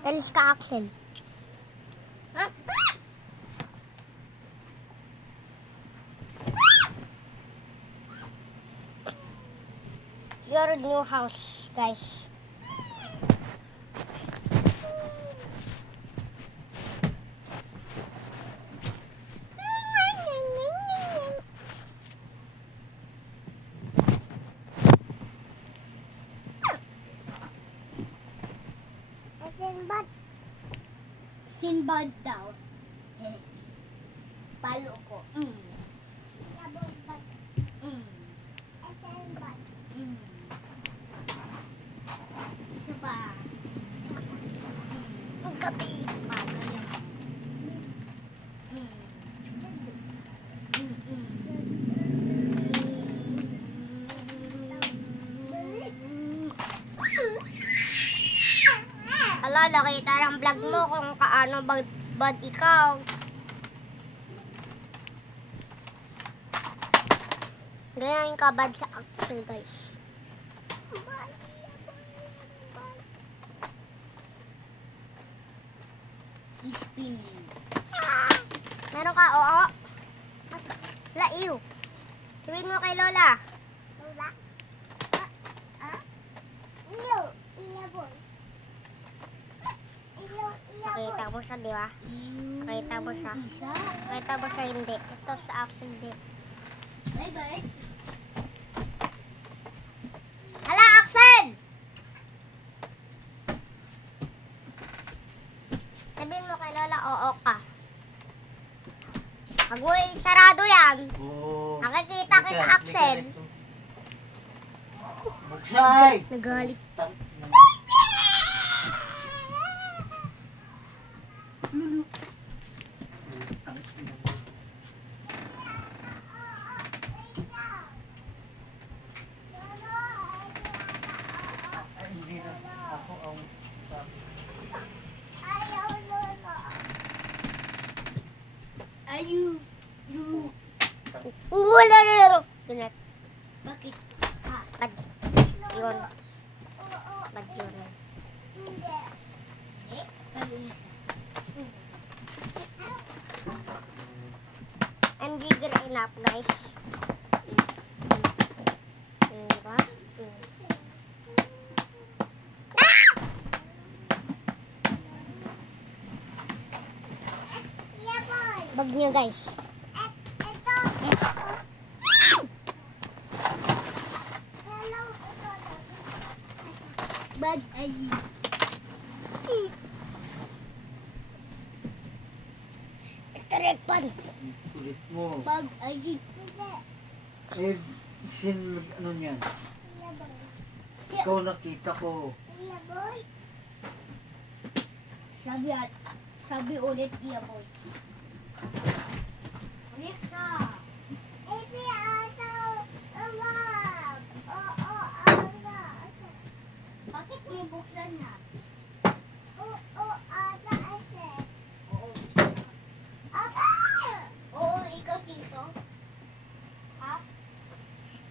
Alis ka, Axel. Your new house, guys. Sinbad. Sinbad daw. Palo ko. Sinbad. Sinbad. Isa pa. Magkatiis pa. Ala, nakita ng vlog mo kung kaano bad ikaw. Ganyan ka bad sa Axel, guys. Spin. Meron ka, oo. Laiw. Sabihin mo kay Lola. Lola? Iyo. Iyo, boy. Nakita mo siya, di ba? Nakita mo siya? Nakita mo siya, hindi. Ito sa Axel din. Bye-bye. Hala, Axel! Sabihin mo kay Lola, oo ka. Pag sarado yan. Nakikita kita, Axel. Buksay! Nagalit. Wala. Ganat. Bakit? Bad. Yun. Bad yun. Hindi. I'm bigger enough, guys. Diba? Bag niya, guys. Bag ay. Ito rin pan. Kulit mo. Bag ay. Eh, ano niyan? Ikaw nakita ko. Sabi ulit iya, boy. Ulit ka. Bakit mo buksan na? Oo, ikaw dito. Ha?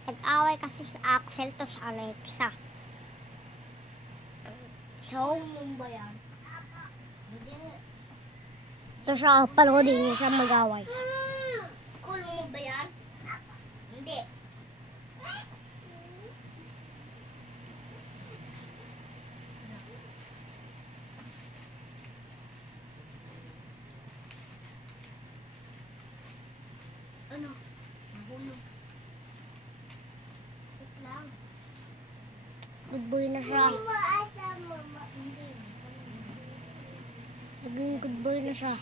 Nag-away kasi sa Axel to sa Alexa. So, mo ba yan? Hindi. Ito siya, paloodin niya siya mag-away. School mo ba yan? Hindi. Ano? Nahulog. Wait lang. Good boy na siya. Naging good boy na siya.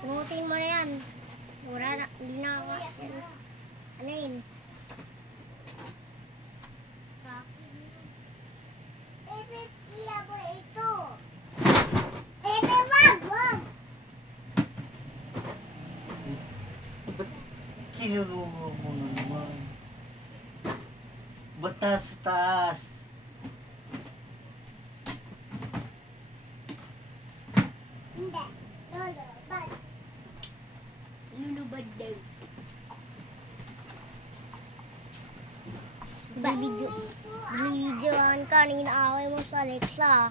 Tungutin mo na yan. Wala na, hindi na ako. Ano yun? Kinulungo mo na naman. Batas taas. Lulubad daw. Binibidyoan ka, ninaaway mo sa Alexa.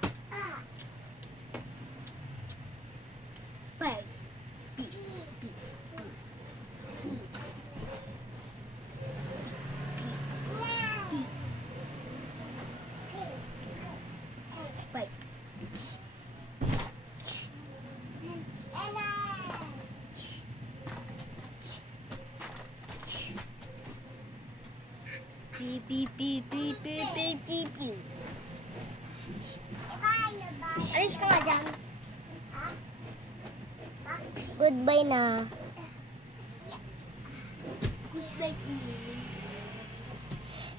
Bye. Bye. Beep, beep, beep, beep, beep, beep, beep, beep. Alis ka nga dyan. Goodbye na. Goodbye po.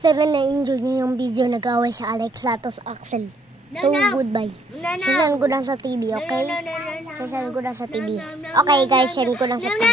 Sana na-enjoy niyo yung video nag-away sa Alexa tos Axel. So, goodbye. Sasend ko na sa TV, okay? Sasend ko na sa TV. Okay guys, send ko na sa TV.